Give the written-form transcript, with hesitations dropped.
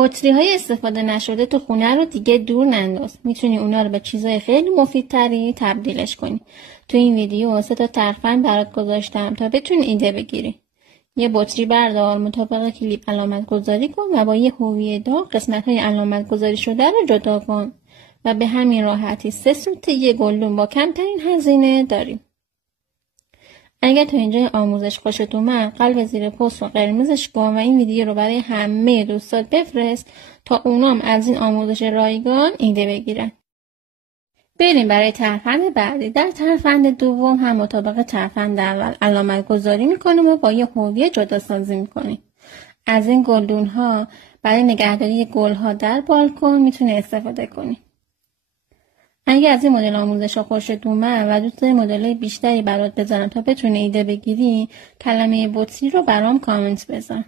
بطری های استفاده نشده تو خونه رو دیگه دور ننداز. میتونی اونا رو به چیزای خیلی مفیدتری تبدیلش کنی. تو این ویدیو 3 ترفند برات گذاشتم تا بتونی ایده بگیری. یه بطری بردار، مطابق کلیپ علامت گذاری کن و با یه حووی داغ قسمت های علامت گذاری شده رو جدا کن و به همین راحتی 3 سوت یه گلدون با کمترین هزینه داریم. اگر تا اینجا آموزش خوشت اومد، قلب زیر پست رو قرمزش کن و این ویدیو رو برای همه دوستات بفرست تا اونام از این آموزش رایگان ایده بگیرن. بریم برای ترفند بعدی. در ترفند دوم هم مطابق ترفند اول علامت گذاری میکنیم و با یه حووی جدا سازی میکنیم. از این گلدون ها برای نگهداری گل ها در بالکن میتونی استفاده کنی. اگه از این مدل آموزش ها خوشت اومد و دوست داری مدل بیشتری برات بزنم تا بتونی ایده بگیری، کلمه بطری رو برام کامنت بزن.